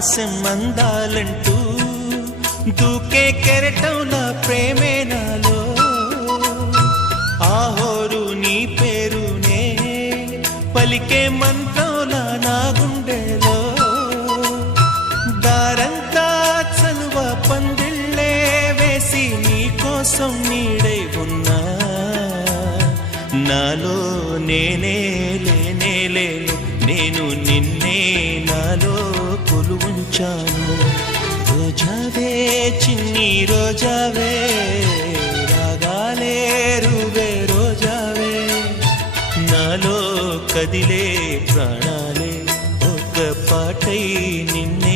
ఆకాశం అందాలంటూ దూకే కెరటంలా ప్రేమే నాలో ఆహోరు నీ పేరునే పలికే మంత్రంలా నా గుండెలో దారంతా చలువ పందిళ్ళే వేసి నీ కోసం నీడై ఉన్నా నాలో నేనే లేనే లేను నేను నిన్నే నాలో కొలువుంచాను రోజావే చిన్ని రోజావే రాగాలే రువే రోజావే నాలో కదిలే ప్రాణాలే ఒక పాటై నిన్నే